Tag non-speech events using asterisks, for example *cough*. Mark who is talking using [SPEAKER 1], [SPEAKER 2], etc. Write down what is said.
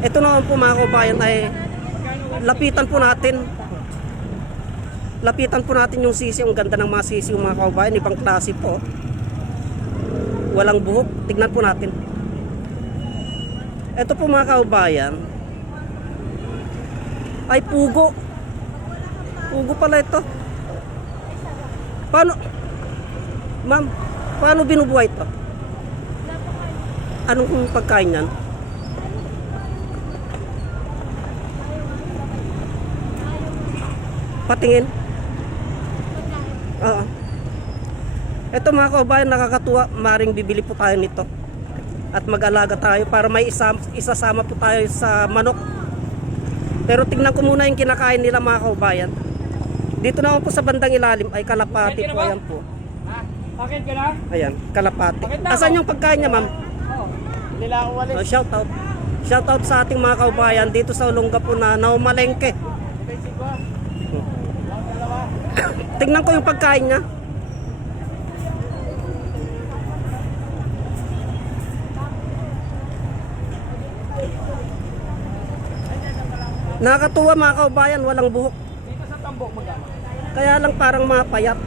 [SPEAKER 1] Ito naman po mga kabayan ay lapitan po natin. Lapitan po natin yung sisi. Ang ganda ng mga sisi mga kabayan. Ibang klase po. Walang buhok. Tignan po natin. Ito po mga kabayan ay pugo. Pugo pala ito. Paano? Ma'am, paano binubuhay ito? Anong pagkain yan? Patingin. Oo. Ito mga kabayan, nakakatuwa. Maring bibili po tayo nito. At mag-alaga tayo para may isa, isasama po tayo sa manok. Pero tingnan ko muna yung kinakain nila mga kabayan. Dito naman po sa bandang ilalim ay kalapati po. Ayan po.
[SPEAKER 2] Bakit ka na?
[SPEAKER 1] Ayan, kalapati. Asan
[SPEAKER 2] ako?
[SPEAKER 1] yung pagkain niya ma'am?
[SPEAKER 2] Oo. Walis.
[SPEAKER 1] Oh, shout out. Shout out sa ating mga kaubayan dito sa Olongapo na naumalengke. *coughs* Tingnan ko yung pagkain niya. Nakakatuwa mga kaubayan, walang buhok.
[SPEAKER 2] Dito sa tambok magana.
[SPEAKER 1] Kaya lang parang mapayat.